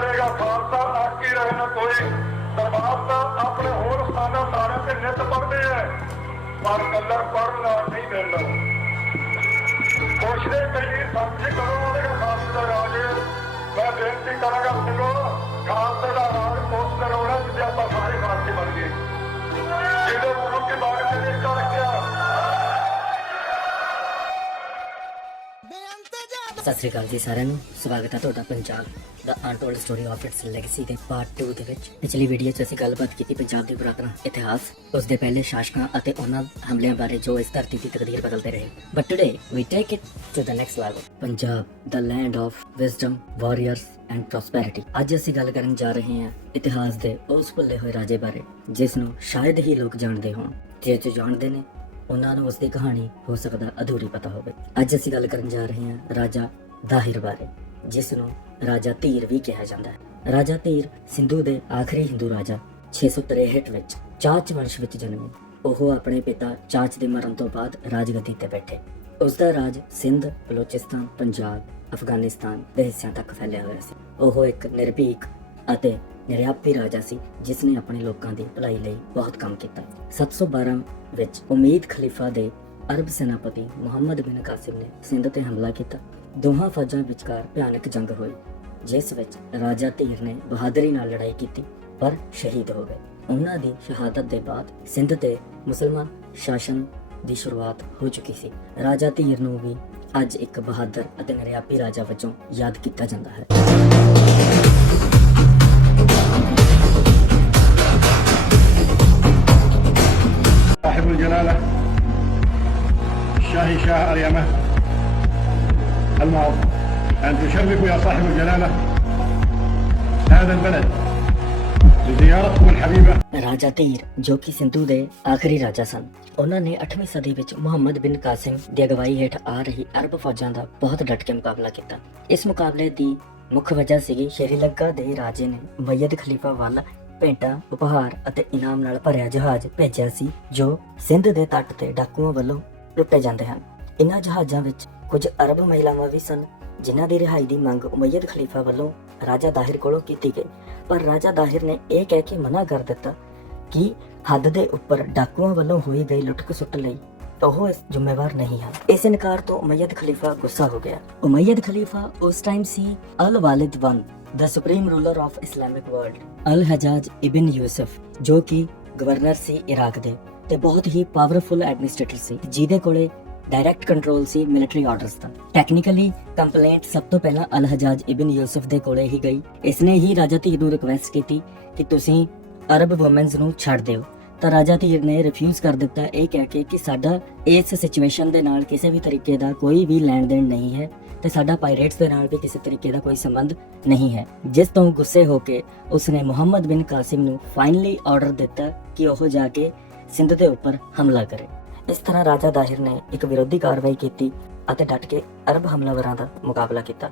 करेगा खालसा आकी रहे न कोई। दरबार तो अपने होर स्थानों सारे ते नित पढ़ते हैं पर कला पढ़ना नहीं मिलता। कोशिश कई समझ करो खालसे का राज। मैं बेनती करांगा सुनो खालसे का राज उस दिन होना जिसे आप सारे खालसे बन गए जिसे गुरु के बारे में रिश्ता रखा। ਸਤਿ ਸ੍ਰੀ ਅਕਾਲ ਜੀ ਸਾਰਿਆਂ ਨੂੰ। ਸਵਾਗਤ ਹੈ ਤੁਹਾਡਾ ਪੰਜਾਬ ਦਾ untold story of its legacy ਦੇ ਪਾਰਟ 2 ਦੇ ਵਿੱਚ। ਪਿਛਲੀ ਵੀਡੀਓ 'ਚ ਅਸੀਂ ਗੱਲਬਾਤ ਕੀਤੀ ਪੰਜਾਬ ਦੇ ਪੁਰਾਤਨ ਇਤਿਹਾਸ, ਉਸ ਦੇ ਪਹਿਲੇ ਸ਼ਾਸਕਾਂ ਅਤੇ ਉਹਨਾਂ ਹਮਲਿਆਂ ਬਾਰੇ ਜੋ ਇਸ ਧਰਤੀ ਦੀ ਤਕਦੀਰ ਬਦਲਦੇ ਰਹੇ। But today we take it to the next level. Punjab ਦਾ land of wisdom, warriors and prosperity. ਅੱਜ ਅਸੀਂ ਗੱਲ ਕਰਨ ਜਾ ਰਹੇ ਹਾਂ ਇਤਿਹਾਸ ਦੇ ਉਸ ਭੁੱਲੇ ਹੋਏ ਰਾਜੇ ਬਾਰੇ ਜਿਸ ਨੂੰ ਸ਼ਾਇਦ ਹੀ ਲੋਕ ਜਾਣਦੇ ਹੋਣ। ਜੇ ਜੋ ਜਾਣਦੇ ਨੇ ਉਹਨਾਂ ਨੂੰ ਉਸਦੀ ਕਹਾਣੀ ਹੋ ਸਕਦਾ ਅਧੂਰੀ ਪਤਾ ਹੋਵੇ। ਅੱਜ ਅਸੀਂ ਗੱਲ ਕਰਨ ਜਾ ਰਹੇ ਹਾਂ ਰਾਜਾ ਦਾਹਿਰ ਬਾਰੇ, ਜਿਸ ਨੂੰ ਰਾਜਾ ਧੀਰ ਵੀ ਕਿਹਾ ਜਾਂਦਾ ਹੈ। ਰਾਜਾ ਧੀਰ ਸਿੰਧੂ ਦੇ ਆਖਰੀ ਹਿੰਦੂ ਰਾਜਾ 663 ਵਿੱਚ ਚਾਚ ਵੰਸ਼ ਵਿੱਚ ਜਨਮੇ। ਉਹ ਆਪਣੇ ਪਿਤਾ ਚਾਚ ਦੇ ਮਰਨ ਤੋਂ ਬਾਅਦ ਰਾਜਗੱਦੀ ਤੇ ਬੈਠੇ। ਉਸ ਦਾ ਰਾਜ ਸਿੰਧ, ਬਲੋਚਿਸਤਾਨ, ਪੰਜਾਬ, ਅਫਗਾਨਿਸਤਾਨ ਦੇ ਹਿੱਸਿਆਂ ਤੱਕ ਫੈਲਿਆ ਹੋਇਆ ਸੀ। ਉਹ ਇੱਕ ਨਿਰਭੀਕ ਅਤੇ ਨਿਰਆਪੀ ਰਾਜਾ ਸੀ ਜਿਸ ਨੇ ਆਪਣੇ ਲੋਕਾਂ ਦੀ ਭਲਾਈ ਲਈ ਬਹੁਤ ਕੰਮ ਕੀਤਾ। 712 ਵਿੱਚ ਉਮੀਦ ਖਲੀਫਾ ਦੇ ਅਰਬ ਸੈਨਾਪਤੀ ਮੁਹੰਮਦ ਬਿਨ ਕਾਸਿਮ ਨੇ ਸਿੰਧ ਤੇ ਹਮਲਾ ਕੀਤਾ। ਦੋਹਾਂ ਫੌਜਾਂ ਵਿਚਕਾਰ ਭਿਆਨਕ ਜੰਗ ਹੋਈ ਜਿਸ ਵਿੱਚ ਰਾਜਾ ਧੀਰ ਨੇ ਬਹਾਦਰੀ ਨਾਲ ਲੜਾਈ ਕੀਤੀ ਪਰ ਸ਼ਹੀਦ ਹੋ ਗਏ। ਉਹਨਾਂ ਦੀ ਸ਼ਹਾਦਤ ਦੇ ਬਾਅਦ ਸਿੰਧ ਤੇ ਮੁਸਲਮਾਨ ਸ਼ਾਸਨ ਦੀ ਸ਼ੁਰੂਆਤ ਹੋ ਚੁੱਕੀ ਸੀ। ਰਾਜਾ ਧੀਰ ਨੂੰ ਵੀ ਅੱਜ ਇੱਕ ਬਹਾਦਰ ਅਤੇ ਨਿਰਆਪੀ ਰਾਜਾ ਵਜੋਂ ਯਾਦ ਕੀਤਾ ਜਾਂਦਾ ਹੈ। صاحب الجلالة الشاهي شاه اليمن المعظم أن تشرفوا يا صاحب الجلالة هذا البلد لزيارتكم الحبيبة। ਰਾਜਾ ਧੀਰ ਜੋ ਕਿ ਸਿੰਧੂ ਦੇ ਆਖਰੀ ਰਾਜਾ ਸਨ, ਉਹਨਾਂ ਨੇ 8ਵੀਂ ਸਦੀ ਵਿੱਚ ਮੁਹੰਮਦ ਬਿਨ ਕਾਸਿਮ ਦੀ ਅਗਵਾਈ ਹੇਠ ਆ ਰਹੀ ਅਰਬ ਫੌਜਾਂ ਦਾ ਬਹੁਤ ਡਟ ਕੇ ਮੁਕਾਬਲਾ ਕੀਤਾ। ਇਸ ਮੁਕਾਬਲੇ ਦੀ ਮੁੱਖ ਵਜ੍ਹਾ ਸੀਗੀ ਸ਼੍ਰੀਲੰਕਾ ਦੇ ਰਾਜੇ ਨੇ ਉਮੱਯਦ ਖਲੀਫਾ ਵੱਲ ਭੇਟਾਂ, ਉਪਹਾਰ ਅਤੇ ਇਨਾਮ ਨਾਲ ਭਰਿਆ ਜਹਾਜ਼ ਭੇਜਿਆ ਸੀ ਜੋ ਸਿੰਧ ਦੇ ਤੱਟ ਤੇ ਡਾਕੂਆਂ ਵੱਲੋਂ ਲੁੱਟੇ ਜਾਂਦੇ ਹਨ। ਇਨ੍ਹਾਂ ਜਹਾਜ਼ਾਂ ਵਿੱਚ ਕੁਝ ਅਰਬ ਮਹਿਲਾਵਾਂ ਵੀ ਸਨ ਜਿਨ੍ਹਾਂ ਦੀ ਰਿਹਾਈ ਦੀ ਮੰਗ ਉਮੱਯਦ ਖਲੀਫਾ ਵੱਲੋਂ ਰਾਜਾ ਦਾਹਿਰ ਕੋਲੋਂ ਕੀਤੀ ਗਈ, ਪਰ ਰਾਜਾ ਦਾਹਿਰ ਨੇ ਇਹ ਕਹਿ ਕੇ ਮਨਾ ਕਰ ਦਿੱਤਾ ਕਿ ਹੱਦ ਦੇ ਉੱਪਰ ਡਾਕੂਆਂ ਵੱਲੋਂ ਹੋਈ ਗਈ ਲੁੱਟ-ਖਸੁੱਟ ਲਈ ਉਹ ਇਸ ਜ਼ਿੰਮੇਵਾਰ ਨਹੀਂ ਹਨ। ਇਸ ਇਨਕਾਰ ਤੋਂ ਉਮੱਯਦ ਖਲੀਫਾ ਗੁੱਸਾ ਹੋ ਗਿਆ। ਉਮੱਯਦ ਖਲੀਫਾ ਉਸ ਟਾਈਮ ਸੀ Al Walid one, the supreme ruler of Islamic world. Al Hajjaj Ibn Yusuf ਜੋ ਕਿ ਗਵਰਨਰ ਸੀ ਇਰਾਕ ਦੇ ਤੇ ਬਹੁਤ ਹੀ ਪਾਵਰਫੁਲ ਐਡਮਿਨਿਸਟ੍ਰੇਟਰ ਸੀ ਜਿਹਦੇ ਕੋਲੇ ਡਾਇਰੈਕਟ ਕੰਟਰੋਲ ਸੀ ਮਿਲਟਰੀ ਆਰਡਰਸ ਦਾ। ਟੈਕਨੀਕਲੀ ਕੰਪਲੇਂਟ ਸਭ ਤੋਂ ਪਹਿਲਾਂ ਅਲ ਹਜਾਜ ਇਬਨ ਯੂਸਫ ਦੇ ਕੋਲੇ ਹੀ ਗਈ। ਇਸਨੇ ਹੀ ਰਾਜਾ ਧੀਰ ਨੂੰ ਰਿਕਵੈਸਟ ਕੀਤੀ ਕਿ ਤੁਸੀਂ ਅਰਬ ਵੂਮਨਸ ਨੂੰ ਛੱਡ ਦਿਓ, ਤਾਂ ਰਾਜਾ ਧੀਰ ਨੇ ਰਿਫਿਊਜ਼ ਕਰ ਦਿੱਤਾ ਇਹ ਕਹਿ ਕੇ ਕਿ ਸਾਡਾ ਇਸ ਸਿਚੁਏਸ਼ਨ ਦੇ ਨਾਲ ਕਿਸੇ ਵੀ ਤਰੀਕੇ ਦਾ ਕੋਈ ਵੀ ਲੈਣ ਦੇਣ ਨਹੀਂ ਹੈ ਤੇ ਸਾਡਾ ਪਾਇਰੇਟਸ ਦੇ ਨਾਲ ਵੀ ਕਿਸੇ ਤਰੀਕੇ ਦਾ ਕੋਈ ਸੰਬੰਧ ਨਹੀਂ ਹੈ। ਜਿਸ ਤੋਂ ਗੁੱਸੇ ਹੋ ਕੇ ਉਸਨੇ ਮੁਹੰਮਦ ਬਿਨ ਕਾਸਿਮ ਨੂੰ ਫਾਈਨਲੀ ਆਰਡਰ ਦਿੱਤਾ ਕਿ ਉਹ ਜਾ ਕੇ ਸਿੰਧ ਦੇ ਉੱਪਰ ਹਮਲਾ ਕਰੇ। ਇਸ ਤਰ੍ਹਾਂ ਰਾਜਾ ਦਾਹਿਰ ਨੇ ਇੱਕ ਵਿਰੋਧੀ ਕਾਰਵਾਈ ਕੀਤੀ ਅਤੇ ਡਟ ਕੇ ਅਰਬ ਹਮਲਾਵਰਾਂ ਦਾ ਮੁਕਾਬਲਾ ਕੀਤਾ।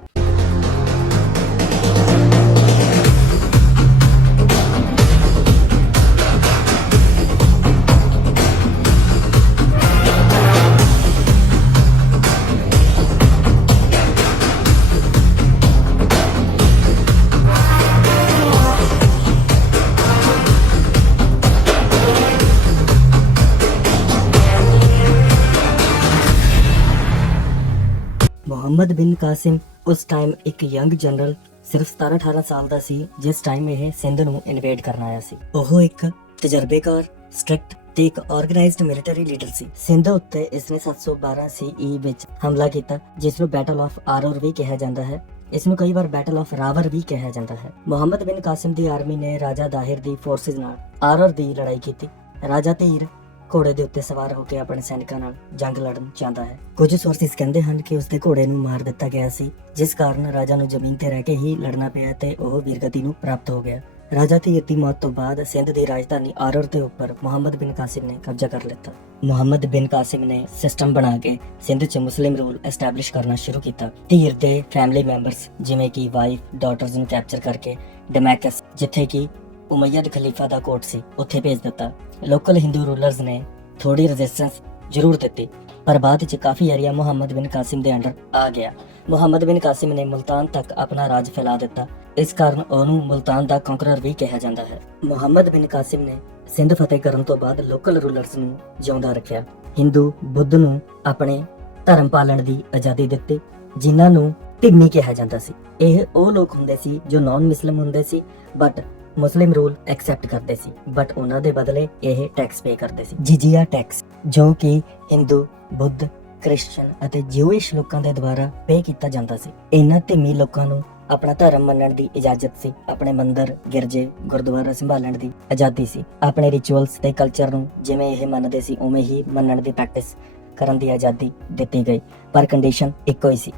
ਮੁਹੰਮਦ ਬਿਨ ਕਾਸਿਮ ਉਸ ਟਾਈਮ ਇੱਕ ਯੰਗ ਜਨਰਲ ਸਿਰਫ 17-18 ਸਾਲ ਦਾ ਸੀ ਜਿਸ ਟਾਈਮ ਇਹ ਸਿੰਧ ਨੂੰ ਇਨਵੇਡ ਕਰਨ ਆਇਆ ਸੀ। ਉਹ ਇੱਕ ਤਜਰਬੇਕਾਰ, ਸਟ੍ਰਿਕਟ ਤੇ ਇੱਕ ਆਰਗੇਨਾਈਜ਼ਡ ਮਿਲਟਰੀ ਲੀਡਰ ਸੀ। ਸਿੰਧ ਉੱਤੇ ਇਸਨੇ 712 CE ਵਿੱਚ ਹਮਲਾ ਕੀਤਾ ਜਿਸ ਨੂੰ ਬੈਟਲ ਆਫ ਆਰੋਰ ਵੀ ਕਿਹਾ ਜਾਂਦਾ ਹੈ। ਇਸ ਨੂੰ ਕਈ ਵਾਰ ਬੈਟਲ ਆਫ ਰਾਵਰ ਵੀ ਕਿਹਾ ਜਾਂਦਾ ਹੈ। ਮੁਹੰਮਦ ਬਿਨ ਕਾਸਿਮ ਦੀ ਆਰਮੀ ਨੇ ਰਾਜਾ ਦਾਹਿਰ ਦੀ ਫੋਰਸਿਸ ਨਾਲ ਆਰੋਰ ਦੀ ਲੜਾਈ ਕੀਤੀ। ਰਾਜਾ ਧੀਰ ਘੋੜੇ ਦੇ ਉੱਤੇ ਸਵਾਰ ਹੋ ਕੇ ਆਪਣੇ ਸੈਨਿਕਾਂ ਨਾਲ ਜੰਗ ਲੜਨ ਚਾਹੁੰਦਾ ਹੈ। ਕੁਝ ਸੋਰਸਿਸ ਕਹਿੰਦੇ ਹਨ ਕਿ ਉਸਦੇ ਘੋੜੇ ਨੂੰ ਮਾਰ ਦਿੱਤਾ ਗਿਆ ਸੀ ਜਿਸ ਕਾਰਨ ਰਾਜਾ ਨੂੰ ਜ਼ਮੀਨ ਤੇ ਰਹਿ ਕੇ ਹੀ ਲੜਨਾ ਪਿਆ ਤੇ ਉਹ ਵੀਰਗਤੀ ਨੂੰ ਪ੍ਰਾਪਤ ਹੋ ਗਿਆ। ਰਾਜਾ ਧੀਰ ਦੀ ਮੌਤ ਤੋਂ ਬਾਅਦ ਸਿੰਧ ਦੀ ਰਾਜਧਾਨੀ ਆਰੋਰ ਦੇ ਉੱਪਰ ਮੁਹੰਮਦ ਬਿਨ ਕਾਸਿਮ ਨੇ ਕਬਜ਼ਾ ਕਰ ਲਿੱਤਾ। ਮੁਹੰਮਦ ਬਿਨ ਕਾਸਿਮ ਨੇ ਸਿਸਟਮ ਬਣਾ ਕੇ ਸਿੰਧ 'ਚ ਮੁਸਲਿਮ ਰੂਲ ਐਸਟੈਬਲਿਸ਼ ਕਰਨਾ ਸ਼ੁਰੂ ਕੀਤਾ। ਧੀਰ ਦੇ ਫੈਮਿਲੀ ਮੈਂਬਰਸ ਜਿਵੇਂ ਕਿ ਵਾਈਫ, ਡਾਟਰਸ ਨੂੰ ਕੈਪਚਰ ਕਰਕੇ ਡਮੈਕਸ, ਜਿੱਥੇ ਕਿ ਉਮੱਯਦ ਖਲੀਫਾ ਦਾ ਕੋਟ ਸੀ, ਉੱਥੇ ਭੇਜ ਦਿੱਤਾ। ਲੋਕਲ ਹਿੰਦੂ ਰੂਲਰਸ ਨੇ ਥੋੜੀ ਰੈਜ਼ਿਸਟੈਂਸ ਜ਼ਰੂਰ ਦਿੱਤੀ ਪਰ ਬਾਅਦ ਵਿੱਚ ਕਾਫੀ ਏਰੀਆ ਮੁਹੰਮਦ ਬਿਨ ਕਾਸਿਮ ਦੇ ਅੰਡਰ ਆ ਗਿਆ। ਮੁਹੰਮਦ ਬਿਨ ਕਾਸਿਮ ਨੇ ਮੁਲਤਾਨ ਤੱਕ ਆਪਣਾ ਰਾਜ ਫੈਲਾ ਦਿੱਤਾ। ਇਸ ਕਾਰਨ ਉਹਨੂੰ ਮੁਲਤਾਨ ਦਾ ਕੰਕਰਰ ਵੀ ਕਿਹਾ ਜਾਂਦਾ ਹੈ। ਮੁਹੰਮਦ ਬਿਨ ਕਾਸਿਮ ਨੇ ਸਿੰਧ ਫਤਿਹ ਕਰਨ ਤੋਂ ਬਾਅਦ ਲੋਕਲ ਰੂਲਰਸ ਨੂੰ ਜਿਉਂਦਾ ਰੱਖਿਆ। ਹਿੰਦੂ ਬੁੱਧ ਨੂੰ ਆਪਣੇ ਧਰਮ ਪਾਲਣ ਦੀ ਆਜ਼ਾਦੀ ਦਿੱਤੀ, ਜਿਨ੍ਹਾਂ ਨੂੰ ਧਿਮੀ ਕਿਹਾ ਜਾਂਦਾ ਸੀ। ਇਹ ਉਹ ਲੋਕ ਹੁੰਦੇ ਸੀ ਜੋ ਨਾਨ ਮੁਸਲਿਮ ਹੁੰਦੇ ਸੀ ਬਟ ਮੁਸਲਿਮ ਰੂਲ ਐਕਸੈਪਟ ਕਰਦੇ ਸੀ, ਬਟ ਉਹਨਾਂ ਦੇ ਬਦਲੇ ਇਹ ਟੈਕਸ ਪੇ ਕਰਦੇ ਸੀ, ਜਿਜੀਆ ਟੈਕਸ, ਜੋ ਕਿ ਹਿੰਦੂ, ਬੁੱਧ, ਕ੍ਰਿਸਚੀਅਨ ਅਤੇ ਜਿਊਇਸ਼ ਲੋਕਾਂ ਦੇ ਦੁਆਰਾ ਪੇ ਕੀਤਾ ਜਾਂਦਾ ਸੀ। ਇਹਨਾਂ ਧਿਮੀ ਲੋਕਾਂ ਨੂੰ ਆਪਣਾ ਧਰਮ ਮੰਨਣ ਦੀ ਇਜਾਜ਼ਤ ਸੀ, ਆਪਣੇ ਮੰਦਿਰ, ਗਿਰਜੇ, ਗੁਰਦੁਆਰਾ ਸੰਭਾਲਣ ਦੀ ਆਜ਼ਾਦੀ ਸੀ, ਆਪਣੇ ਰਿਚੁਅਲਸ ਤੇ ਕਲਚਰ ਨੂੰ ਜਿਵੇਂ ਇਹ ਮੰਨਦੇ ਸੀ ਉਵੇਂ ਹੀ ਮੰਨਣ ਦੀ ਪ੍ਰੈਕਟਿਸ ਕਰਨ ਦੀ ਆਜ਼ਾਦੀ ਦਿੱਤੀ ਗਈ। ਪਰ ਕੰਡੀਸ਼ਨ ਇੱਕੋ ਹੀ ਸੀ,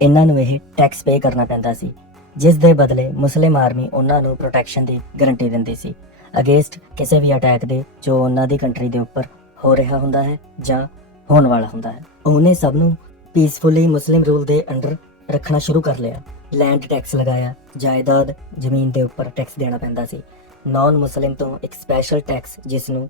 ਇਹਨਾਂ ਨੂੰ ਇਹ ਟੈਕਸ ਪੇ ਕਰਨਾ ਪੈਂਦਾ ਸੀ, ਜਿਸ ਦੇ ਬਦਲੇ ਮੁਸਲਿਮ ਆਰਮੀ ਉਹਨਾਂ ਨੂੰ ਪ੍ਰੋਟੈਕਸ਼ਨ ਦੀ ਗਾਰੰਟੀ ਦਿੰਦੀ ਸੀ ਅਗੇਂਸਟ ਕਿਸੇ ਵੀ ਅਟੈਕ ਦੇ ਜੋ ਉਹਨਾਂ ਦੀ ਕੰਟਰੀ ਦੇ ਉੱਪਰ ਹੋ ਰਿਹਾ ਹੁੰਦਾ ਹੈ ਜਾਂ ਹੋਣ ਵਾਲਾ ਹੁੰਦਾ ਹੈ। ਉਹਨੇ ਸਭ ਨੂੰ ਪੀਸਫੁਲੀ ਮੁਸਲਿਮ ਰੂਲ ਦੇ ਅੰਡਰ ਰੱਖਣਾ ਸ਼ੁਰੂ ਕਰ ਲਿਆ। ਲੈਂਡ ਟੈਕਸ ਲਗਾਇਆ, ਜਾਇਦਾਦ ਜ਼ਮੀਨ ਦੇ ਉੱਪਰ ਟੈਕਸ ਦੇਣਾ ਪੈਂਦਾ ਸੀ। ਨਾਨ ਮੁਸਲਿਮ ਤੋਂ ਇੱਕ ਸਪੈਸ਼ਲ ਟੈਕਸ ਜਿਸ ਨੂੰ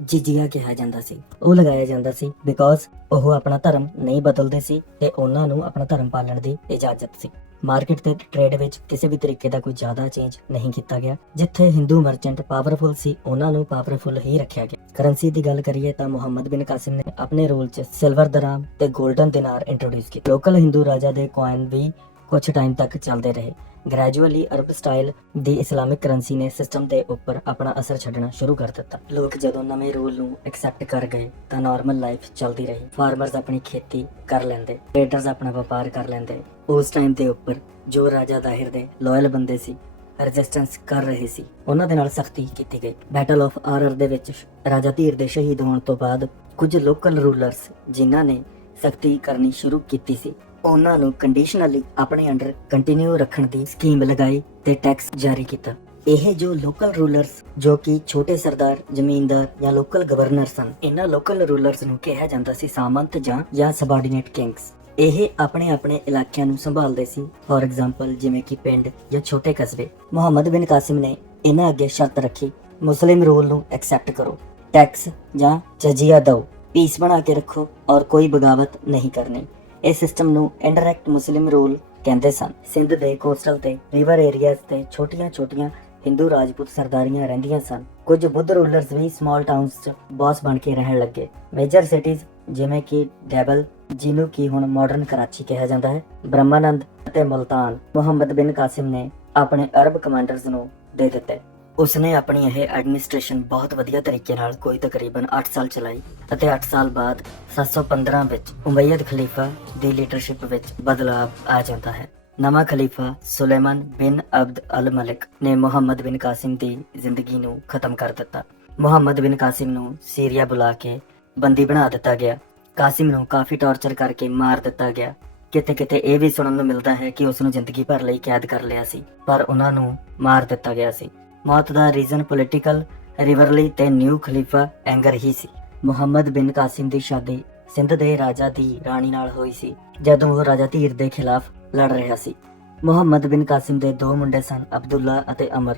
ਜਿਜੀਆ ਕਿਹਾ ਜਾਂਦਾ ਸੀ ਉਹ ਲਗਾਇਆ ਜਾਂਦਾ ਸੀ, ਬਿਕੋਜ਼ ਉਹ ਆਪਣਾ ਧਰਮ ਨਹੀਂ ਬਦਲਦੇ ਸੀ ਤੇ ਉਹਨਾਂ ਨੂੰ ਆਪਣਾ ਧਰਮ ਪਾਲਣ ਦੀ ਇਜਾਜ਼ਤ ਸੀ। ਮਾਰਕੀਟ ਤੇ ਟ੍ਰੇਡ ਵਿੱਚ ਕਿਸੇ ਵੀ ਤਰੀਕੇ ਦਾ ਕੋਈ ਜ਼ਿਆਦਾ ਚੇਂਜ ਨਹੀਂ ਕੀਤਾ ਗਿਆ। ਜਿੱਥੇ ਹਿੰਦੂ ਮਰਚੈਂਟ ਪਾਵਰਫੁਲ ਸੀ ਉਹਨਾਂ ਨੂੰ ਪਾਵਰਫੁਲ ਹੀ ਰੱਖਿਆ ਗਿਆ। ਕਰੰਸੀ ਦੀ ਗੱਲ ਕਰੀਏ ਤਾਂ ਮੁਹੰਮਦ ਬਿਨ ਕਾਸਿਮ ਨੇ ਆਪਣੇ ਰੂਲ 'ਚ ਸਿਲਵਰ ਦਰਾਮ ਤੇ 골ਡਨ ਦਿਨਾਰ ਇੰਟਰੋਡਿਊਸ ਕੀਤੇ। ਲੋਕਲ ਹਿੰਦੂ ਰਾਜਾ ਦੇ ਕੋਇਨ ਵੀ ਕੁਝ ਟਾਈਮ ਤੱਕ ਚੱਲਦੇ ਰਹੇ। ਗ੍ਰੈਜੂਅਲੀ ਅਰਬ ਸਟਾਈਲ ਦੀ ਇਸਲਾਮਿਕ ਕਰੰਸੀ ਨੇ ਸਿਸਟਮ ਦੇ ਉੱਪਰ ਆਪਣਾ ਅਸਰ ਛੱਡਣਾ ਸ਼ੁਰੂ ਕਰ ਦਿੱਤਾ। ਲੋਕ ਜਦੋਂ ਨਵੇਂ ਰੂਲ ਨੂੰ ਐਕਸੈਪਟ ਕਰ ਗਏ ਤਾਂ ਨਾਰਮਲ ਲਾਈਫ ਚੱਲਦੀ ਰਹੀ। ਫਾਰਮਰਸ ਆਪਣੀ ਖੇਤੀ ਕਰ ਲੈਂਦੇ, ਟ੍ਰੇਡਰਸ ਆਪਣਾ ਵਪਾਰ ਕਰ ਲੈਂਦੇ। ਉਸ ਟਾਈਮ ਦੇ ਉੱਪਰ ਜੋ ਰਾਜਾ ਦਾਹਿਰ ਦੇ ਲਾਇਲ ਬੰਦੇ ਸੀ, ਰੈਜ਼ਿਸਟੈਂਸ ਕਰ ਰਹੇ ਸੀ, ਉਹਨਾਂ ਦੇ ਨਾਲ ਸਖਤੀ ਕੀਤੀ ਗਈ। ਬੈਟਲ ਆਫ ਆਰਰ ਦੇ ਵਿੱਚ ਰਾਜਾ ਧੀਰ ਦੇ ਸ਼ਹੀਦ ਹੋਣ ਤੋਂ ਬਾਅਦ ਕੁਝ ਲੋਕਲ ਰੂਲਰਸ ਜਿਨ੍ਹਾਂ ਨੇ ਸਖਤੀ ਕਰਨੀ ਸ਼ੁਰੂ ਕੀਤੀ ਸੀ ਉਹਨਾਂ ਨੂੰ ਕੰਡੀਸ਼ਨਲੀ ਆਪਣੇ ਅੰਡਰ ਕੰਟੀਨਿਊ ਰੱਖਣ ਦੀ ਸਕੀਮ ਲਗਾਈ ਤੇ ਟੈਕਸ ਜਾਰੀ ਕੀਤਾ। ਇਹ ਜੋ ਲੋਕਲ ਰੂਲਰਸ ਜੋ ਕਿ ਛੋਟੇ ਸਰਦਾਰ, ਜ਼ਮੀਂਦਾਰ ਜਾਂ ਲੋਕਲ ਗਵਰਨਰ ਸਨ, ਇਹਨਾਂ ਲੋਕਲ ਰੂਲਰਸ ਨੂੰ ਕਿਹਾ ਜਾਂਦਾ ਸੀ ਸਾਮੰਤ ਜਾਂ ਸਬਾਰਡੀਨੇਟ ਕਿੰਗਸ। ਇਹ ਆਪਣੇ ਆਪਣੇ ਇਲਾਕਿਆਂ ਨੂੰ ਸੰਭਾਲਦੇ ਸੀ, ਫੋਰ ਐਗਜ਼ਾਮਪਲ ਜਿਵੇਂ ਕਿ ਪਿੰਡ ਜਾਂ ਛੋਟੇ ਕਸਬੇ। ਮੁਹੰਮਦ ਬਿਨ ਕਾਸਿਮ ਨੇ ਇਹਨਾਂ ਅੱਗੇ ਸ਼ਰਤ ਰੱਖੀ, ਮੁਸਲਿਮ ਰੂਲ ਨੂੰ ਐਕਸੈਪਟ ਕਰੋ, ਟੈਕਸ ਜਾਂ ਜਜ਼ੀਆ ਦਿਓ, ਪੀਸ ਬਣਾ ਕੇ ਰੱਖੋ ਔਰ ਕੋਈ ਬਗਾਵਤ ਨਹੀਂ ਕਰਨੀ। ਇਸ ਸਿਸਟਮ ਨੂੰ ਇਨਡਾਇਰੈਕਟ ਮੁਸਲਿਮ ਰੂਲ ਕਹਿੰਦੇ ਸਨ। ਸਿੰਧ ਦੇ ਕੋਸਟਲ ਤੇ ਰਿਵਰ ਏਰੀਆਜ਼ ਤੇ ਛੋਟੀਆਂ-ਛੋਟੀਆਂ ਹਿੰਦੂ ਰਾਜਪੂਤ ਸਰਦਾਰੀਆਂ ਰਹਿੰਦੀਆਂ ਸਨ। ਕੁਝ ਬੁੱਧ ਰੂਲਰਸ ਵੀ ਸਮਾਲ ਟਾਊਨਸ 'ਚ ਬੌਸ ਬਣ ਕੇ ਰਹਿਣ ਲੱਗੇ। ਮੇਜਰ ਸਿਟੀਜ਼ ਜਿਵੇਂ ਕਿ ਡੈਬਲ, ਜਿਹਨੂੰ ਕਿ ਹੁਣ ਮਾਡਰਨ ਕਰਾਚੀ ਕਿਹਾ ਜਾਂਦਾ ਹੈ, ਬ੍ਰਹਮਾਨੰਦ ਅਤੇ ਮੁਲਤਾਨ ਮੁਹੰਮਦ ਬਿਨ ਕਾਸਿਮ ਨੇ ਆਪਣੇ ਅਰਬ ਕਮਾਂਡਰਸ ਨੂੰ ਦੇ ਦਿੱਤੇ। ਉਸਨੇ ਆਪਣੀ ਇਹ ਐਡਮਿਨਿਸਟ੍ਰੇਸ਼ਨ ਬਹੁਤ ਵਧੀਆ ਤਰੀਕੇ ਨਾਲ ਕੋਈ ਤਕਰੀਬਨ 8 ਸਾਲ ਚਲਾਈ ਅਤੇ 8 ਸਾਲ ਬਾਅਦ 715 ਵਿੱਚ ਉਮੈਯਦ ਖਲੀਫਾ ਦੀ ਲੀਡਰਸ਼ਿਪ ਵਿੱਚ ਬਦਲਾਅ ਆ ਜਾਂਦਾ ਹੈ। ਨਵਾਂ ਖਲੀਫਾ ਸੁਲੇਮਾਨ ਬਿਨ ਅਬਦ ਅਲ ਮਲਿਕ ਨੇ ਮੁਹੰਮਦ ਬਿਨ ਕਾਸਿਮ ਦੀ ਜ਼ਿੰਦਗੀ ਨੂੰ ਖਤਮ ਕਰ ਦਿੱਤਾ। ਮੁਹੰਮਦ ਬਿਨ ਕਾਸਿਮ ਨੂੰ ਸੀਰੀਆ ਬੁਲਾ ਕੇ ਬੰਦੀ ਬਣਾ ਦਿੱਤਾ ਗਿਆ। ਕਾਸਿਮ ਨੂੰ ਕਾਫੀ ਟਾਰਚਰ ਕਰਕੇ ਮਾਰ ਦਿੱਤਾ ਗਿਆ। ਕਿਤੇ ਇਹ ਵੀ ਸੁਣਨ ਨੂੰ ਮਿਲਦਾ ਹੈ ਕਿ ਉਸ ਨੂੰ ਜ਼ਿੰਦਗੀ ਭਰ ਲਈ ਕੈਦ ਕਰ ਲਿਆ ਸੀ, ਪਰ ਉਹਨਾਂ ਨੂੰ ਮਾਰ ਦਿੱਤਾ ਗਿਆ ਸੀ। ਮੌਤ ਦਾ ਰੀਜ਼ਨ ਪੋਲੀਟੀਕਲ, ਰਿਵਰਲੀ ਤੇ ਨਿਊ ਖਲੀਫਾ ਐਂਗਰ ਹੀ ਸੀ। ਮੁਹੰਮਦ ਬਿਨ ਕਾਸਿਮ ਦੀ ਸ਼ਾਦੀ ਸਿੰਧ ਦੇ ਰਾਜਾ ਦੀ ਰਾਣੀ ਨਾਲ ਹੋਈ ਸੀ ਜਦੋਂ ਉਹ ਰਾਜਾ ਧੀਰ ਦੇ ਖਿਲਾਫ ਲੜ ਰਿਹਾ ਸੀ। ਮੁਹੰਮਦ ਬਿਨ ਕਾਸਿਮ ਦੇ 2 ਮੁੰਡੇ ਸਨ, ਅਬਦੁੱਲਾ ਅਤੇ ਅਮਰ।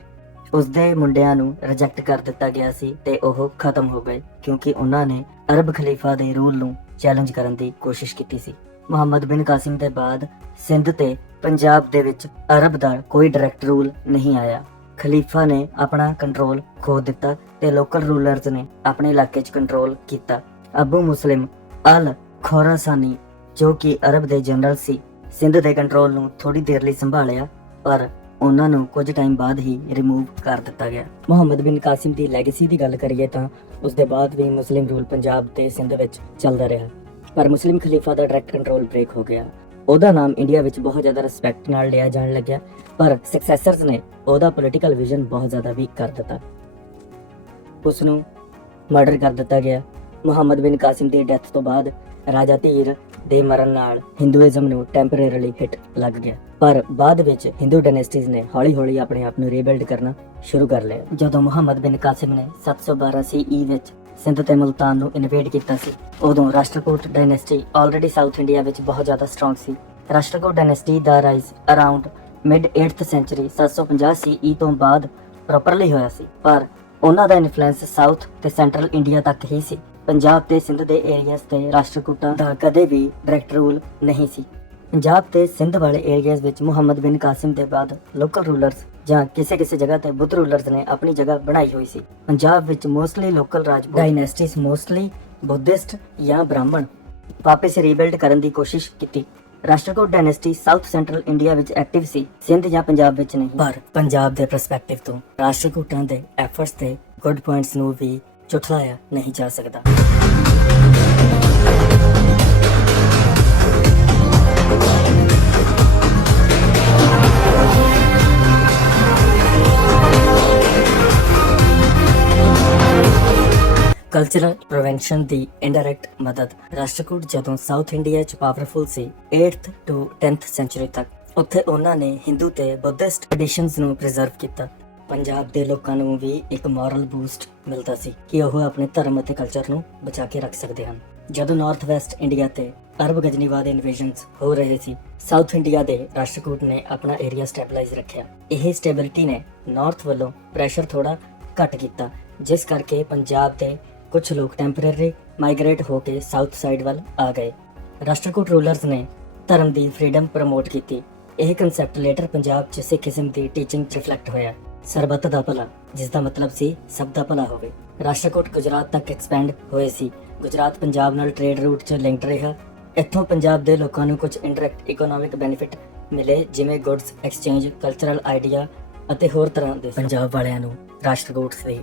ਉਸਦੇ ਮੁੰਡਿਆਂ ਨੂੰ ਰਿਜੈਕਟ ਕਰ ਦਿੱਤਾ ਗਿਆ ਸੀ ਤੇ ਉਹ ਖਤਮ ਹੋ ਗਏ ਕਿਉਂਕਿ ਉਹਨਾਂ ਨੇ ਅਰਬ ਖਲੀਫਾ ਦੇ ਰੂਲ ਨੂੰ ਚੈਲੰਜ ਕਰਨ ਦੀ ਕੋਸ਼ਿਸ਼ ਕੀਤੀ ਸੀ। ਮੁਹੰਮਦ ਬਿਨ ਕਾਸਿਮ ਦੇ ਬਾਅਦ ਸਿੰਧ ਤੇ ਪੰਜਾਬ ਦੇ ਵਿੱਚ ਅਰਬ ਦਾ ਕੋਈ ਡਾਇਰੈਕਟ ਰੂਲ ਨਹੀਂ ਆਇਆ। ਖਲੀਫਾ ਨੇ ਆਪਣਾ ਕੰਟਰੋਲ ਖੋ ਦਿੱਤਾ ਤੇ ਲੋਕਲ ਰੂਲਰਸ ਨੇ ਆਪਣੇ ਇਲਾਕੇ 'ਚ ਕੰਟਰੋਲ ਕੀਤਾ। ਅਬੂ ਮੁਸਲਿਮ ਅਲ ਖੁਰਾਸਾਨੀ ਜੋ ਕਿ ਅਰਬ ਦੇ ਜਨਰਲ ਸੀ, ਸਿੰਧ ਦੇ ਕੰਟਰੋਲ ਨੂੰ ਥੋੜੀ ਦੇਰ ਲਈ ਸੰਭਾਲਿਆ ਪਰ ਉਹਨਾਂ ਨੂੰ ਕੁਝ ਟਾਈਮ ਬਾਅਦ ਹੀ ਰਿਮੂਵ ਕਰ ਦਿੱਤਾ ਗਿਆ। ਮੁਹੰਮਦ ਬਿਨ ਕਾਸਿਮ ਦੀ ਲੈਗੇਸੀ ਦੀ ਗੱਲ ਕਰੀਏ ਤਾਂ ਉਸ ਦੇ ਬਾਅਦ ਵੀ ਮੁਸਲਿਮ ਰੂਲ ਪੰਜਾਬ ਤੇ ਸਿੰਧ ਵਿੱਚ ਚੱਲਦਾ ਰਿਹਾ, ਪਰ ਮੁਸਲਿਮ ਖਲੀਫਾ ਦਾ ਡਾਇਰੈਕਟ ਕੰਟਰੋਲ ਬ੍ਰੇਕ ਹੋ ਗਿਆ। ਉਹਦਾ ਨਾਮ ਇੰਡੀਆ ਵਿੱਚ ਬਹੁਤ ਜ਼ਿਆਦਾ ਰਿਸਪੈਕਟ ਨਾਲ ਲਿਆ ਜਾਣ ਲੱਗਿਆ, ਪਰ ਸਕਸੈਸਰਸ ਨੇ ਉਹਦਾ ਪੋਲੀਟੀਕਲ ਵਿਜ਼ਨ ਬਹੁਤ ਜ਼ਿਆਦਾ ਵੀਕ ਕਰ ਦਿੱਤਾ। ਉਸ ਨੂੰ ਮਰਡਰ ਕਰ ਦਿੱਤਾ ਗਿਆ। ਮੁਹੰਮਦ ਬਿਨ ਕਾਸਿਮ ਦੀ ਡੈਥ ਤੋਂ ਬਾਅਦ ਰਾਜਾ ਧੀਰ ਦੇ ਮਰਨ ਨਾਲ ਹਿੰਦੂਇਜ਼ਮ ਨੂੰ ਟੈਂਪਰੇਰੀਲੀ ਹਿੱਟ ਲੱਗ ਗਿਆ, ਪਰ ਬਾਅਦ ਵਿੱਚ ਹਿੰਦੂ ਡਾਇਨੈਸਟੀਜ਼ ਨੇ ਹੌਲੀ-ਹੌਲੀ ਆਪਣੇ ਆਪ ਨੂੰ ਰੀਬਿਲਡ ਕਰਨਾ ਸ਼ੁਰੂ ਕਰ ਲਿਆ। ਜਦੋਂ ਮੁਹੰਮਦ ਬਿਨ ਕਾਸਿਮ ਨੇ 712 CE ਵਿੱਚ ਸਿੰਧ ਤੇ ਮੁਲਤਾਨ ਨੂੰ ਇਨਵੇਡ ਕੀਤਾ ਸੀ, ਉਦੋਂ Rashtrakuta dynasty already south India ਵਿੱਚ ਬਹੁਤ ਜ਼ਿਆਦਾ ਸਟਰੋਂਗ ਸੀ। ਰਾਸ਼ਟਰਕੂਟ ਡਾਇਨੈਸਟੀ ਦਾ rise around mid 8th century 750 CE ਤੋਂ ਬਾਅਦ ਪ੍ਰੋਪਰਲੀ ਹੋਇਆ ਸੀ, ਪਰ ਉਹਨਾਂ ਦਾ ਇਨਫਲੂਐਂਸ ਸਾਊਥ ਤੇ ਸੈਂਟਰਲ ਇੰਡੀਆ ਤੱਕ ਹੀ ਸੀ। ਪੰਜਾਬ ਤੇ ਸਿੰਧ ਦੇ ਏਰੀਆਜ਼ ਤੇ ਰਾਸ਼ਟਰਕੂਟਾਂ ਦਾ ਕਦੇ ਵੀ ਡਾਇਰੈਕਟ ਰੂਲ ਨਹੀਂ ਸੀ। ਪੰਜਾਬ ਤੇ ਸਿੰਧ ਵਾਲੇ ਏਰੀਆਜ਼ ਵਿੱਚ ਮੁਹੰਮਦ ਬਿਨ ਕਾਸਿਮ ਦੇ ਬਾਅਦ ਲੋਕਲ ਰੂਲਰਸ ਜਾਂ ਕਿਸੇ ਜਗ੍ਹਾ ਤੇ ਬੁੱਧ ਰੂਲਰਸ ਨੇ ਆਪਣੀ ਜਗ੍ਹਾ ਬਣਾਈ ਹੋਈ ਸੀ। ਪੰਜਾਬ ਵਿੱਚ mostly local Rajput dynasties mostly Buddhist ਜਾਂ ਬ੍ਰਾਹਮਣ ਵਾਪਸ ਰੀਬਿਲਡ ਕਰਨ ਦੀ ਕੋਸ਼ਿਸ਼ ਕੀਤੀ। Rashtrakuta dynasty south central India ਵਿੱਚ ਐਕਟਿਵ ਸੀ, ਸਿੰਧ ਜਾਂ ਪੰਜਾਬ ਵਿੱਚ ਨਹੀਂ। ਪਰ ਪੰਜਾਬ ਦੇ ਪਰਸਪੈਕਟਿਵ ਤੋਂ ਰਾਸ਼ਟਰਕੂਟਾਂ ਦੇ ਐਫਰਟਸ ਤੇ ਗੁੱਡ ਪੁਆਇੰਟਸ ਨੂੰ ਵੀ ਝੁਠਲਾਇਆ ਨਹੀਂ ਜਾ ਸਕਦਾ। ਕਲਚਰਲ ਪ੍ਰੀਵੈਂਸ਼ਨ ਦੀ ਇਨਡਾਇਰੈਕਟ ਮਦਦ। ਰਾਸ਼ਟਰਕੂਟ ਜਦੋਂ ਸਾਊਥ ਇੰਡੀਆ 'ਚ ਪਾਵਰਫੁਲ ਸੀ 8th to 10th ਸੈਂਚੁਰੀ ਤੱਕ, ਉੱਥੇ ਉਹਨਾਂ ਨੇ ਹਿੰਦੂ ਤੇ ਬੁੱਧਿਸਟ ਟ੍ਰੈਡੀਸ਼ਨਸ ਨੂੰ ਪ੍ਰੀਜ਼ਰਵ ਕੀਤਾ। ਪੰਜਾਬ ਦੇ ਲੋਕਾਂ ਨੂੰ ਵੀ ਇੱਕ ਮੋਰਲ ਬੂਸਟ ਮਿਲਦਾ ਸੀ ਕਿ ਉਹ ਆਪਣੇ ਧਰਮ ਅਤੇ ਕਲਚਰ ਨੂੰ ਬਚਾ ਕੇ ਰੱਖ ਸਕਦੇ ਹਨ। ਜਦੋਂ ਨਾਰਥ ਵੈਸਟ ਇੰਡੀਆ ਤੇ ਅਰਬ ਗਜਨੀਵਾਦ ਇਨਵੇਜ਼ਨਸ ਹੋ ਰਹੇ ਸੀ, ਸਾਊਥ ਇੰਡੀਆ ਦੇ ਰਾਸ਼ਟਰਕੂਟ ਨੇ ਆਪਣਾ ਏਰੀਆ ਸਟੈਬਲਾਈਜ਼ ਰੱਖਿਆ। ਇਹ ਸਟੇਬਿਲਿਟੀ ਨੇ ਨਾਰਥ ਵੱਲੋਂ ਪ੍ਰੈਸ਼ਰ ਥੋੜਾ ਘੱਟ ਕੀਤਾ, ਜਿਸ ਕਰਕੇ ਪੰਜਾਬ ਦੇ ਕੁਝ ਲੋਕ ਟੈਂਪਰੇਰੀ ਮਾਈਗ੍ਰੇਟ ਹੋ ਕੇ ਸਾਊਥ ਸਾਈਡ ਵੱਲ ਆ ਗਏ। ਰਾਸ਼ਟਰਕੂਟ ਰੂਲਰਸ ਨੇ ਧਰਮ ਦੀ ਫ੍ਰੀडम ਪ੍ਰਮੋਟ ਕੀਤੀ। ਇਹ ਕਨਸੈਪਟ ਲੇਟਰ ਪੰਜਾਬ 'ਚ ਸਿੱਖੀਜ਼ਮ ਦੀ ਟੀਚਿੰਗ 'ਚ ਰਿਫਲੈਕਟ ਹੋਇਆ। ਸਰਬੱਤ ਦਾ ਭਲਾ, ਜਿਸ ਦਾ ਮਤਲਬ ਸੀ ਸਭ ਦਾ ਭਲਾ ਹੋਵੇ। ਰਾਸ਼ਟਰਕੂਟ ਗੁਜਰਾਤ ਤੱਕ ਐਕਸਪੈਂਡ ਹੋਏ ਸੀ। ਗੁਜਰਾਤ ਪੰਜਾਬ ਨਾਲ ਟ੍ਰੇਡ ਰੂਟ 'ਚ ਲਿੰਕਡ ਰਿਹਾ। ਇੱਥੋਂ ਪੰਜਾਬ ਦੇ ਲੋਕਾਂ ਨੂੰ ਕੁਝ ਇੰਡਾਇਰੈਕਟ ਇਕਨੋਮਿਕ ਬੈਨੀਫਿਟ ਮਿਲੇ, ਜਿਵੇਂ ਗੁੱਡਸ ਐਕਸਚੇਂਜ, ਕਲਚਰਲ ਆਈਡੀਆ ਅਤੇ ਹੋਰ ਤਰ੍ਹਾਂ ਦੇ। ਪੰਜਾਬ ਵਾਲਿਆਂ ਨੂੰ ਰਾਸ਼ਟਰਕੂਟ ਸੀ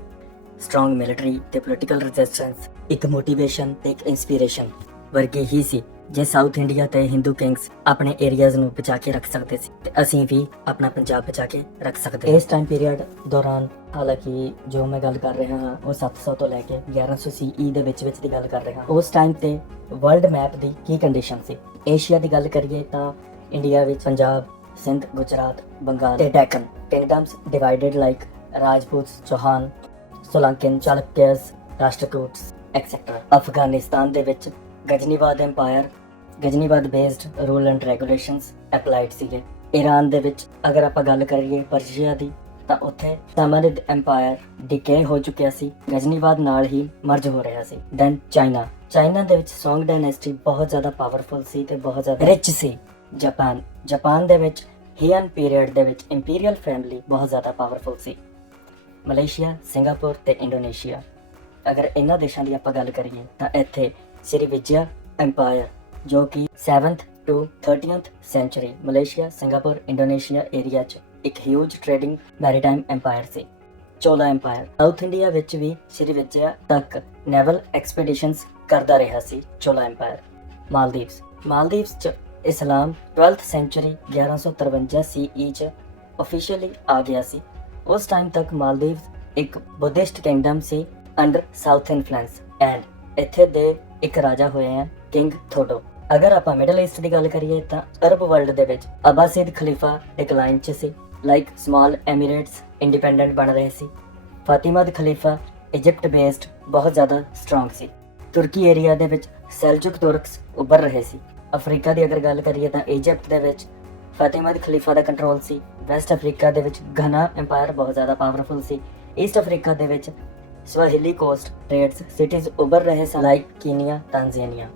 ਸਟਰੋਂਗ ਮਿਲਟਰੀ ਤੇ ਪੋਲੀਟੀਕਲ ਰੈਜ਼ਿਸਟੈਂਸ ਇੱਕ ਮੋਟੀਵੇਸ਼ਨ ਤੇ ਇੱਕ ਇਨਸਪੀਰੇਸ਼ਨ ਵਰਗੀ ਹੀ ਸੀ। ਜੇ ਸਾਊਥ ਇੰਡੀਆ ਤੇ ਹਿੰਦੂ ਕਿੰਗਸ ਆਪਣੇ ਏਰੀਆਜ਼ ਨੂੰ ਬਚਾ ਕੇ ਰੱਖ ਸਕਦੇ ਸੀ, ਤੇ ਅਸੀਂ ਵੀ ਆਪਣਾ ਪੰਜਾਬ ਬਚਾ ਕੇ ਰੱਖ ਸਕਦੇ। ਇਸ ਟਾਈਮ ਪੀਰੀਅਡ ਦੌਰਾਨ, ਹਾਲਾਂਕਿ ਜੋ ਮੈਂ ਗੱਲ ਕਰ ਰਿਹਾ ਹਾਂ ਉਹ 700 ਤੋਂ ਲੈ ਕੇ 1100 CE ਦੇ ਵਿੱਚ ਦੀ ਗੱਲ ਕਰ ਰਿਹਾ। ਉਸ ਟਾਈਮ ਤੇ ਵਰਲਡ ਮੈਪ ਦੀ ਕੀ ਕੰਡੀਸ਼ਨ ਸੀ? ਏਸ਼ੀਆ ਦੀ ਗੱਲ ਕਰੀਏ ਤਾਂ ਇੰਡੀਆ ਵਿੱਚ ਪੰਜਾਬ, ਸਿੰਧ, ਗੁਜਰਾਤ, ਬੰਗਾਲ ਤੇ Deccan kingdoms divided like Rajput, Chauhan, ਸੋਲੰਕਨ, ਚਾਲੁਕਿਆਸ, ਰਾਸ਼ਟਰਕੂਟਸ ਐਕਸੈਟਰਾ। ਅਫਗਾਨਿਸਤਾਨ ਦੇ ਵਿੱਚ Ghaznavid empire, Ghaznavid based rule and regulations applied ਸੀਗੇ। ਈਰਾਨ ਦੇ ਵਿੱਚ ਅਗਰ ਆਪਾਂ ਗੱਲ ਕਰੀਏ ਪਰਸ਼ੀਆ ਦੀ, ਤਾਂ ਉੱਥੇ ਸਾਮਰਿਦ ਐਮਪਾਇਰ ਡਿਕੇ ਹੋ ਚੁੱਕਿਆ ਸੀ, ਗਜਨੀਵਾਦ ਨਾਲ ਹੀ ਮਰਜ ਹੋ ਰਿਹਾ ਸੀ। ਦੈਨ ਚਾਈਨਾ ਦੇ ਵਿੱਚ ਸੌਂਗ ਡਾਇਨੈਸਟੀ ਬਹੁਤ ਜ਼ਿਆਦਾ ਪਾਵਰਫੁਲ ਸੀ ਤੇ ਬਹੁਤ ਜ਼ਿਆਦਾ ਰਿਚ ਸੀ। ਜਾਪਾਨ ਦੇ ਵਿੱਚ ਹੀਅਨ ਪੀਰੀਅਡ ਦੇ ਵਿੱਚ ਇੰਪੀਰੀਅਲ ਫੈਮਿਲੀ ਬਹੁਤ ਜ਼ਿਆਦਾ ਪਾਵਰਫੁਲ ਸੀ। ਮਲੇਸ਼ੀਆ, ਸਿੰਗਾਪੁਰ ਤੇ ਇੰਡੋਨੇਸ਼ੀਆ, ਅਗਰ ਇਹਨਾਂ ਦੇਸ਼ਾਂ ਦੀ ਆਪਾਂ ਗੱਲ ਕਰੀਏ ਤਾਂ ਇੱਥੇ ਸ਼੍ਰੀਵਿਜਯਾ ਐਮਪਾਇਰ, ਜੋ ਕਿ 7th to 13th century Malaysia, Singapore, Indonesia area 'ਚ ਇੱਕ ਹਿਊਜ ਟ੍ਰੇਡਿੰਗ ਮੈਰੀਟਾਈਮ ਐਮਪਾਇਰ ਸੀ। ਚੋਲਾ ਐਮਪਾਇਰ ਸਾਊਥ ਇੰਡੀਆ ਵਿੱਚ ਵੀ ਸ਼੍ਰੀਵਿਜਯਾ ਤੱਕ ਨੈਵਲ ਐਕਸਪੀਡੀਸ਼ਨਸ ਕਰਦਾ ਰਿਹਾ ਸੀ। ਚੋਲਾ ਐਮਪਾਇਰ। ਮਾਲਦੀਵਸ 'ਚ ਇਸਲਾਮ 12th ਸੈਂਚੁਰੀ 1153 CE 'ਚ ਆਫੀਸ਼ੀਅਲੀ ਆ ਗਿਆ ਸੀ। ਉਸ ਟਾਈਮ ਤੱਕ ਮਾਲਦੀਵਸ ਇੱਕ Buddhist Kingdom C under south influence, and ਇੱਥੇ ਦੇ ਇੱਕ ਰਾਜਾ ਹੋਏ ਆ ਕਿੰਗ ਥੋਡੋ। ਅਗਰ ਆਪਾਂ ਮਿਡਲ ਈਸਟ ਦੀ ਗੱਲ ਕਰੀਏ ਤਾਂ ਅਰਬ ਵਰਲਡ ਦੇ ਵਿੱਚ ਅਬਾਸਿਡ ਖਲੀਫਾ ਡਿਕਲਾਈਨ 'ਚ ਸੀ, ਲਾਈਕ ਸਮਾਲ ਐਮੀਰੇਟਸ ਇੰਡੀਪੈਂਡੈਂਟ ਬਣ ਰਹੇ ਸੀ। ਫਾਤਿਮਦ ਖਲੀਫਾ ਇਜਿਪਟ ਬੇਸਡ ਬਹੁਤ ਜ਼ਿਆਦਾ ਸਟਰੋਂਗ ਸੀ। ਤੁਰਕੀ ਏਰੀਆ ਦੇ ਵਿੱਚ ਸੈਲਜੁਕ ਤੁਰਕਸ ਉੱਭਰ ਰਹੇ ਸੀ। ਅਫਰੀਕਾ ਦੀ ਅਗਰ ਗੱਲ ਕਰੀਏ ਤਾਂ ਇਜਿਪਟ ਦੇ ਵਿੱਚ ਫਾਤਿਮਦ ਖਲੀਫਾ ਦਾ ਕੰਟਰੋਲ ਸੀ। ਵੈਸਟ ਅਫਰੀਕਾ ਦੇ ਵਿੱਚ ਘਨਾ ਐਮਪਾਇਰ ਬਹੁਤ ਜ਼ਿਆਦਾ ਪਾਵਰਫੁਲ ਸੀ। ਈਸਟ ਅਫਰੀਕਾ ਦੇ ਵਿੱਚ ਸਵਾਹਿਲੀ ਕੋਸਟ ਟ੍ਰੇਡਸ ਸਿਟੀਜ਼ ਉੱਭਰ ਰਹੇ ਸਨ, ਲਾਈਕ ਕੀਨੀਆ, ਤਾਂਜ਼ਾਨੀਆ।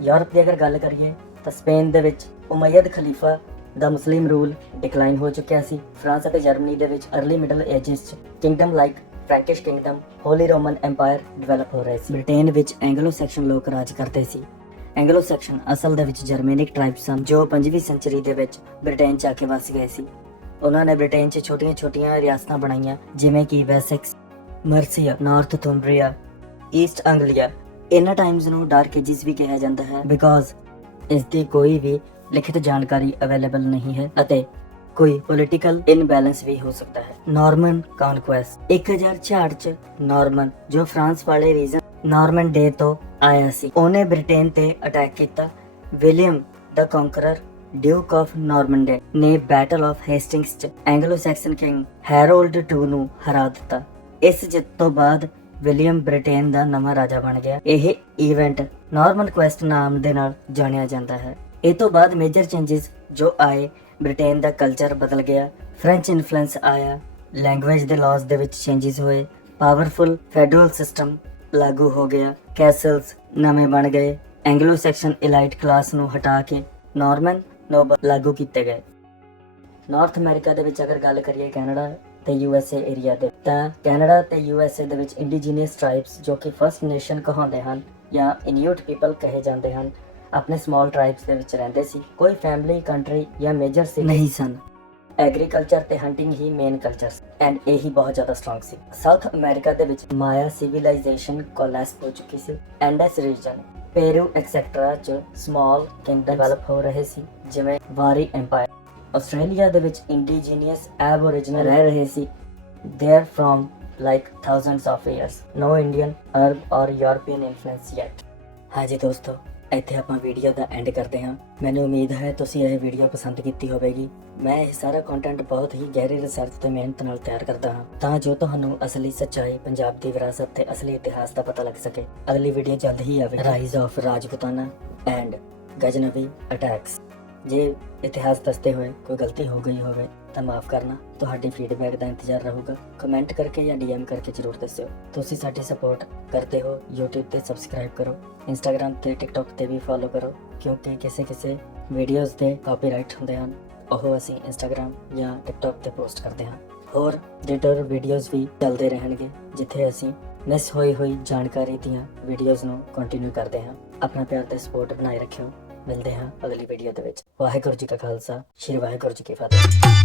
ਯੂਰਪ ਦੀ ਅਗਰ ਗੱਲ ਕਰੀਏ ਤਾਂ ਸਪੇਨ ਦੇ ਵਿੱਚ ਉਮੈਯਦ ਖਲੀਫਾ ਦਾ ਮੁਸਲਿਮ ਰੂਲ ਡਿਕਲਾਈਨ ਹੋ ਚੁੱਕਿਆ ਸੀ। ਫਰਾਂਸ ਅਤੇ ਜਰਮਨੀ ਦੇ ਵਿੱਚ ਅਰਲੀ ਮਿਡਲ ਏਜਸ 'ਚ ਕਿੰਗਡਮ ਲਾਈਕ ਫ੍ਰੈਂਕਿਸ਼ ਕਿੰਗਡਮ, ਹੋਲੀ ਰੋਮਨ ਐਮਪਾਇਰ ਡਿਵੈਲਪ ਹੋ ਰਹੇ ਸੀ। ਬ੍ਰਿਟੇਨ ਵਿੱਚ ਐਂਗਲੋ ਸੈਕਸ਼ਨ ਲੋਕ ਰਾਜ ਕਰਦੇ ਸੀ। ਐਂਗਲੋ ਸੈਕਸ਼ਨ ਅਸਲ ਦੇ ਵਿੱਚ ਜਰਮੈਨਿਕ ਟ੍ਰਾਈਬਸ ਸਨ, ਜੋ 5ਵੀਂ ਸੈਂਚੁਰੀ ਦੇ ਵਿੱਚ ਬ੍ਰਿਟੇਨ 'ਚ ਆ ਕੇ ਵਸ ਗਏ ਸੀ। ਉਹਨਾਂ ਨੇ ਬ੍ਰਿਟੇਨ 'ਚ ਛੋਟੀਆਂ-ਛੋਟੀਆਂ ਰਿਆਸਤਾਂ ਬਣਾਈਆਂ, ਜਿਵੇਂ ਕਿ ਵੈਸੈਕਸ, ਮਰਸੀਆ, ਨਾਰਥ ਥੁੰਬਰੀਆ, ਈਸਟ ਅੰਗਲੀਆ। ਇਹਨਾਂ ਟਾਈਮਸ ਨੂੰ ਡਾਰਕ ਏਜਿਸ ਵੀ ਕਿਹਾ ਜਾਂਦਾ ਹੈ, ਬਿਕੋਜ਼ ਇਸ ਦੀ ਕੋਈ ਵੀ ਲਿਖਿਤ ਜਾਣਕਾਰੀ ਅਵੇਲੇਬਲ ਨਹੀਂ ਹੈ ਅਤੇ ਕੋਈ ਪੋਲੀਟੀਕਲ ਇਨਬੈਲੈਂਸ ਵੀ ਹੋ ਸਕਦਾ ਹੈ। ਨਾਰਮਨ ਕਨਕੁਐਸਟ 1066 'ਚ ਨਾਰਮਨ, ਜੋ ਫਰਾਂਸ ਵਾਲੇ ਰੀਜਨ ਨਾਰਮਨ ਡੇ ਤੋਂ ਆਇਆ ਸੀ, ਉਹਨੇ ਬ੍ਰਿਟੇਨ ਤੇ ਅਟੈਕ ਕੀਤਾ। ਵਿਲੀਅਮ ਦ ਕੰਕਰਰ, ਡਿਊਕ ਆਫ ਨਾਰਮੰਡੇ, ਨੇ ਬੈਟਲ ਆਫ ਹੈਸਟਿੰਗਸ 'ਚ ਐਂਗਲੋ ਸੈਕਸਨ ਕਿੰਗ ਹੈਰੋਲਡ II ਨੂੰ ਹਰਾ ਦਿੱਤਾ। ਇਸ ਜਿੱਤ ਤੋਂ ਬਾਅਦ ਵਿਲੀਅਮ ਬ੍ਰਿਟੇਨ ਦਾ ਨਵਾਂ ਰਾਜਾ ਬਣ ਗਿਆ। ਇਹ ਇਵੈਂਟ ਨਾਰਮਨ ਕੁਐਸਟ ਨਾਮ ਦੇ ਨਾਲ ਜਾਣਿਆ ਜਾਂਦਾ ਹੈ। ਇਹ ਤੋਂ ਬਾਅਦ ਮੇਜਰ ਚੇਂਜਸ ਜੋ ਆਏ, ਬ੍ਰਿਟੇਨ ਦਾ ਕਲਚਰ ਬਦਲ ਗਿਆ, ਫ੍ਰੈਂਚ ਇਨਫਲੂਐਂਸ ਆਇਆ, ਲੈਂਗੁਏਜ ਦੇ ਲਾਜ਼ ਦੇ ਵਿੱਚ ਚੇਂਜਸ ਹੋਏ, ਪਾਵਰਫੁਲ ਫੈਡਰਲ ਸਿਸਟਮ ਲਾਗੂ ਹੋ ਗਿਆ, ਕੈਸਲਸ ਨਵੇਂ ਬਣ ਗਏ, ਐਂਗਲੋ ਸੈਕਸ਼ਨ ਇਲਾਈਟ ਕਲਾਸ ਨੂੰ ਹਟਾ ਕੇ ਨਾਰਮਨ ਨੋਬਲ ਲਾਗੂ ਕੀਤੇ ਗਏ। ਨਾਰਥ ਅਮਰੀਕਾ ਦੇ ਵਿੱਚ ਅਗਰ ਗੱਲ ਕਰੀਏ ਕੈਨੇਡਾ ਤੇ USA ਏਰੀਆ ਦੇ, ਤਾਂ ਕੈਨੇਡਾ ਤੇ USA ਦੇ ਵਿੱਚ ਇੰਡੀਜੀਨੀਅਸ ਟ੍ਰਾਈਬਸ ਜੋ ਕਿ ਫਰਸਟ ਨੇਸ਼ਨ ਕਹਾਉਂਦੇ ਹਨ ਜਾਂ ਇਨਿਊਟ ਪੀਪਲ ਕਹੇ ਜਾਂਦੇ ਹਨ, ਆਪਣੇ ਸਮਾਲ ਟ੍ਰਾਈਬਸ ਦੇ ਵਿੱਚ ਰਹਿੰਦੇ ਸੀ। ਕੋਈ ਫੈਮਿਲੀ, ਕੰਟਰੀ ਜਾਂ ਮੇਜਰ ਸਿਟੀ ਨਹੀਂ ਸਨ। ਐਗਰੀਕਲਚਰ ਤੇ hunting he main culture and ਇਹੀ ਬਹੁਤ ਜ਼ਿਆਦਾ ਸਟਰੋਂਗ ਸੀ। ਸਾਊਥ ਅਮਰੀਕਾ ਦੇ ਵਿੱਚ ਮਾਇਆ ਸਿਵਲਾਈਜੇਸ਼ਨ ਕੋਲੈਪਸ ਹੋ ਚੁੱਕੀ ਸੀ। ਐਂਡਸ ਰੀਜਨ, ਪੇਰੂ ਐਕਸੈਟਰਾ ਚ ਸਮਾਲ ਕਿੰਗਡਮ ਡਿਵੈਲਪ ਹੋ ਰਹੇ ਸੀ, ਜਿਵੇਂ ਵਾਰੀ ਐਮਪਾਇਰ। ਆਸਟ੍ਰੇਲੀਆ ਦੇ ਵਿੱਚ ਇੰਡੀਜੀਨੀਅਸ ਐਬੋਰੀਜਨਲ ਰਹਿ ਰਹੇ ਸੀ, there from like thousands of years, no Indian, Arab or European influence yet। ਹਾਂਜੀ ਦੋਸਤੋ, ਇੱਥੇ ਆਪਾਂ ਵੀਡੀਓ ਦਾ ਐਂਡ ਕਰਦੇ ਹਾਂ। ਮੈਨੂੰ ਉਮੀਦ ਹੈ ਤੁਸੀਂ ਇਹ ਵੀਡੀਓ ਪਸੰਦ ਕੀਤੀ ਹੋਵੇਗੀ। ਮੈਂ ਇਹ ਸਾਰਾ ਕੰਟੈਂਟ ਬਹੁਤ ਹੀ ਗਹਿਰੀ ਰਿਸਰਚ ਤੇ ਮਿਹਨਤ ਨਾਲ ਤਿਆਰ ਕਰਦਾ ਹਾਂ ਤਾਂ ਜੋ ਤੁਹਾਨੂੰ ਅਸਲੀ ਸੱਚਾਈ, ਪੰਜਾਬ ਦੀ ਵਿਰਾਸਤ ਤੇ ਅਸਲੀ ਇਤਿਹਾਸ ਦਾ ਪਤਾ ਲੱਗ ਸਕੇ। ਅਗਲੀ ਵੀਡੀਓ ਜਲਦ ਹੀ ਆਵੇਗੀ, rise of Rajputana and Ghaznavi attacks. ਜੇ ਇਤਿਹਾਸ ਦੱਸਦੇ ਹੋਏ ਕੋਈ ਗਲਤੀ ਹੋ ਗਈ ਹੋਵੇ ਤਾਂ ਮਾਫ ਕਰਨਾ। ਤੁਹਾਡੀ ਫੀਡਬੈਕ ਦਾ ਇੰਤਜ਼ਾਰ ਰਹੂਗਾ। ਕਮੈਂਟ ਕਰਕੇ ਜਾਂ DM ਕਰਕੇ ਜ਼ਰੂਰ ਦੱਸਿਓ। ਤੁਸੀਂ ਸਾਡੀ ਸਪੋਰਟ ਕਰਦੇ ਹੋ। YouTube ਤੇ ਸਬਸਕ੍ਰਾਈਬ ਕਰੋ, Instagram ਤੇ TikTok ਤੇ ਵੀ ਫੋਲੋ ਕਰੋ, ਕਿਉਂਕਿ ਕਿਸੇ ਵੀਡੀਓਜ਼ ਦੇ ਕਾਪੀਰਾਈਟ ਹੁੰਦੇ ਹਨ, ਉਹ ਅਸੀਂ Instagram ਜਾਂ TikTok ਤੇ ਪੋਸਟ ਕਰਦੇ ਹਾਂ। ਹੋਰ ਰਿਟਰ ਵੀਡੀਓਜ਼ ਵੀ ਚੱਲਦੇ ਰਹਿਣਗੇ ਜਿੱਥੇ ਅਸੀਂ ਮਿਸ ਹੋਈ ਜਾਣਕਾਰੀ ਦੀਆਂ ਵੀਡੀਓਜ਼ ਨੂੰ ਕੰਟੀਨਿਊ ਕਰਦੇ ਹਾਂ। ਆਪਣਾ ਪਿਆਰ ਤੇ ਸਪੋਰਟ ਬਣਾਏ ਰੱਖਿਓ। ਮਿਲਦੇ ਹਾਂ ਅਗਲੀ ਵੀਡੀਓ ਦੇ ਵਿੱਚ। ਵਾਹਿਗੁਰੂ ਜੀ ਕਾ ਖਾਲਸਾ, ਸ਼੍ਰੀ ਵਾਹਿਗੁਰੂ ਜੀ ਕੀ ਫਤਿਹ।